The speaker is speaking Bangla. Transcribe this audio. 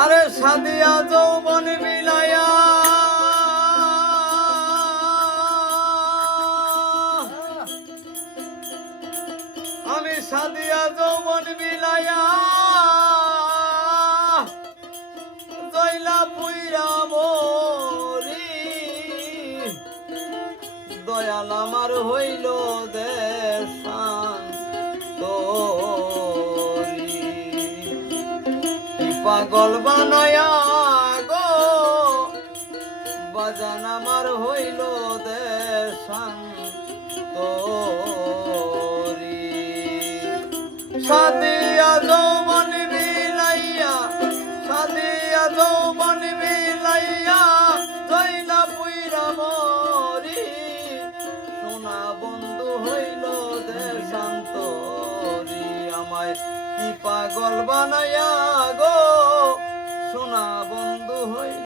আরে সাদিয়া যৌবন বিলাইয়া আমি সাদিয়া যৌবন বিলাইয়া জয়লা পুইরা মরি দয়াল আমার হইল দেশান্তরি পাগল বানায়া গো বাজান আমার হইল দেশান্তরি সাদিয়া যৌবন বিলাইয়া সাদিয়া যৌবন বিলাইয়া জয়লা পুইরা মরি সোনা বন্ধু হইল দেশান্তরি আমায় কি পাগল বানায়া গো সোনা বন্ধু হইল।